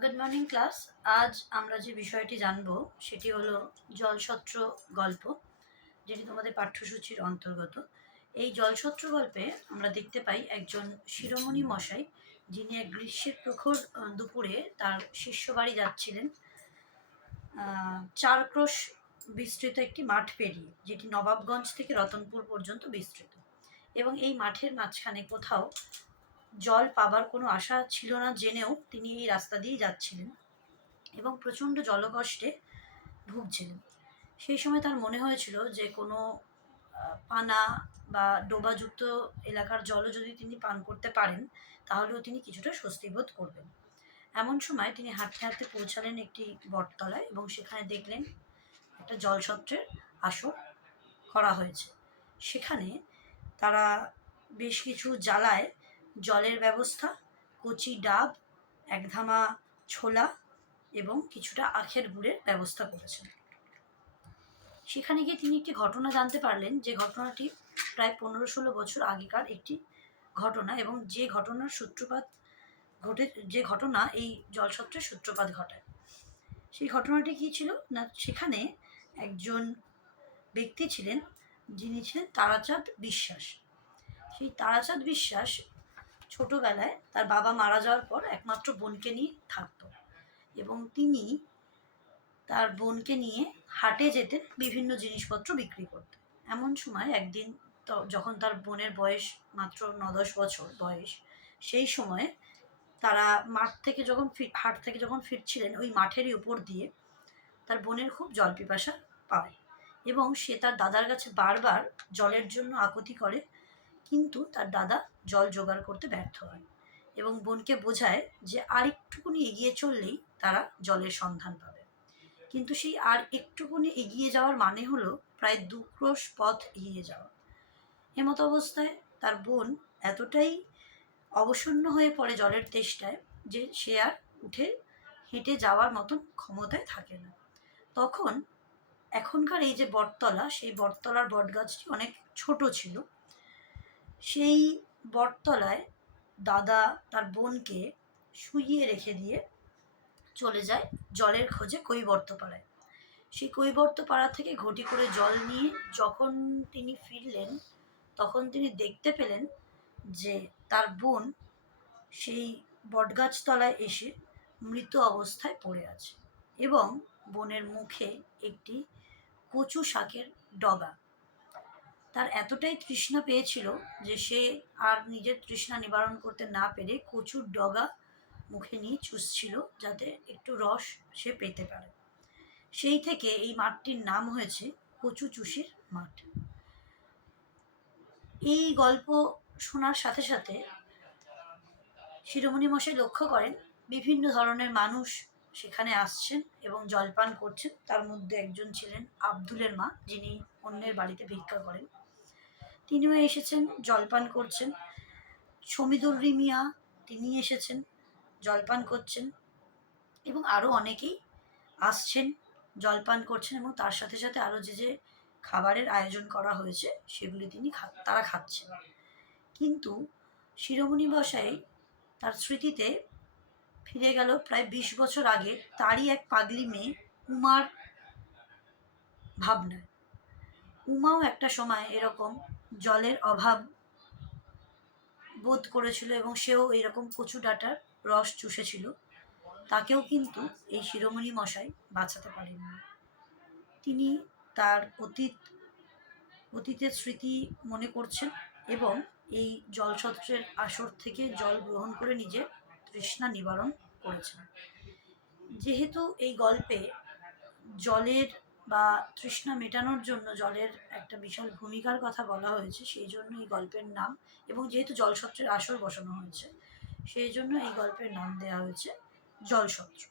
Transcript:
Good morning class. আজ আমরা যে বিষয়টি জানব সেটি হলো জলছত্র গল্প, যেটি তোমাদের পাঠ্যসূচির অন্তর্গত। এই জলছত্র গল্পে আমরা দেখতে পাই একজন শিরোমণি মশাই, যিনি এক গ্রীষ্মের প্রখর দুপুরে তার শিষ্য বাড়ি যাচ্ছিলেন 4 ক্রোশ বিস্তৃত একটি মাঠ পেরিয়ে, যেটি নবাবগঞ্জ থেকে রতনপুর পর্যন্ত বিস্তৃত। এবং এই মাঠের মাঝখানে কোথাও জল পাবার কোনো আশা ছিল না জেনেও তিনি এই রাস্তা দিয়েই যাচ্ছিলেন এবং প্রচণ্ড জলকষ্টে ভুগছিলেন। সেই সময় তার মনে হয়েছিল যে কোনো পানা বা ডোবাযুক্ত এলাকার জলও যদি তিনি পান করতে পারেন তাহলেও তিনি কিছুটা স্বস্তি বোধ করবেন। এমন সময় তিনি হাঁটতে হাঁটতে পৌঁছালেন একটি বটতলায় এবং সেখানে দেখলেন একটা জলছত্রের আসর করা হয়েছে। সেখানে তারা বেশ কিছু জ্বালায় জলের ব্যবস্থা, কচি ডাব, একধামা ছোলা এবং কিছুটা আখের গুড়ের ব্যবস্থা করেছেন। সেখানে গিয়ে তিনি একটি ঘটনা জানতে পারলেন, যে ঘটনাটি প্রায় 15-16 বছর আগেকার একটি ঘটনা, এবং যে ঘটনার সূত্রপাত যে ঘটনা এই জলছত্রের সূত্রপাত ঘটায়। সেই ঘটনাটি কী ছিল না, সেখানে একজন ব্যক্তি ছিলেন যিনি ছিলেন তারাচাঁদ বিশ্বাস। সেই তারাচাঁদ বিশ্বাস ছোটবেলায় তার বাবা মারা যাওয়ার পর একমাত্র বোনকে নিয়ে থাকত এবং তিনি তার বোনকে নিয়ে হাটে যেতেন বিভিন্ন জিনিসপত্র বিক্রি করতে। এমন সময় একদিন যখন তার বোনের বয়স মাত্র 9-10 বছর বয়স, সেই সময় তারা হাট থেকে যখন ফিরছিলেন, ওই মাঠেরই উপর দিয়ে তার বোনের খুব জল পিপাসা পায় এবং সে তার দাদার কাছে বারবার জলের জন্য আকুতি করে, কিন্তু তার দাদা জল জোগাড় করতে ব্যর্থ হয় এবং বোনকে বোঝায় যে আর একটুকুনি এগিয়ে চললেই তারা জলের সন্ধান পাবে। কিন্তু সেই আর একটুকুনি এগিয়ে যাওয়ার মানে হলো প্রায় 2 ক্রোশ পথ এগিয়ে যাওয়া। এমত অবস্থায় তার বোন এতটাই অবসন্ন হয়ে পড়ে জলের তেষ্টায় যে সে আর হেঁটে যাওয়ার মতন ক্ষমতায় থাকে না। তখন এখনকার এই যে বটতলা, সেই বটতলার বটগাছটি অনেক ছোট ছিল। সেই বটতলায় দাদা তার বোনকে শুইয়ে রেখে দিয়ে চলে যায় জলের খোঁজে কৈবর্তপাড়ায়। সেই কৈবর্তপাড়া থেকে ঘটি করে জল নিয়ে যখন তিনি ফিরলেন, তখন তিনি দেখতে পেলেন যে তার বোন সেই বটগাছতলায় এসে মৃত অবস্থায় পড়ে আছে এবং বোনের মুখে একটি কচু শাকের ডগা। তার এতটাই তৃষ্ণা পেয়েছিল যে সে আর নিজের তৃষ্ণা নিবারণ করতে না পেরে কচুর ডগা মুখে নিয়ে চুষছিল, যাতে একটু রস সে পেতে পারে। সেই থেকে এই মাঠটির নাম হয়েছে কচু চুষির মাঠ। এই গল্প শোনার সাথে সাথে শিরোমণি মশাই লক্ষ্য করেন বিভিন্ন ধরনের মানুষ সেখানে আসছেন এবং জলপান করছেন। তার মধ্যে একজন ছিলেন আব্দুলের মা, যিনি অন্যের বাড়িতে ভিক্ষা করেন। তিনিও এসেছেন, জলপান করছেন। শমিদুর মিয়া, তিনি এসেছেন, জলপান করছেন এবং আরও অনেকেই আসছেন, জলপান করছেন এবং তার সাথে সাথে আরও যে খাবারের আয়োজন করা হয়েছে সেগুলি তারা খাচ্ছেন। কিন্তু শিরোমণি মশাই তার স্মৃতিতে ফিরে গেল প্রায় 20 বছর আগে তারই এক পাগলি মেয়ে উমার ভাবনায়। উমাও একটা সময় এরকম জলের অভাব বোধ করেছিল এবং সেও এরকম কচু ডাঁটার রস চুষেছিল। তাকেও কিন্তু এই শিরোমণি মশাই বাঁচাতে পারেননি। তিনি তার অতীতের স্মৃতি মনে করছেন এবং এই জলছত্রের আসর থেকে জল গ্রহণ করে নিজের তৃষ্ণা নিবারণ করেছেন। যেহেতু এই গল্পে জলের বা তৃষ্ণা মেটানোর জন্য জলের একটা বিশাল ভূমিকার কথা বলা হয়েছে, সেই জন্য এই গল্পের নাম, এবং যেহেতু জলছত্রের আসর বসানো হয়েছে সেই জন্য এই গল্পের নাম দেওয়া হয়েছে জলছত্র।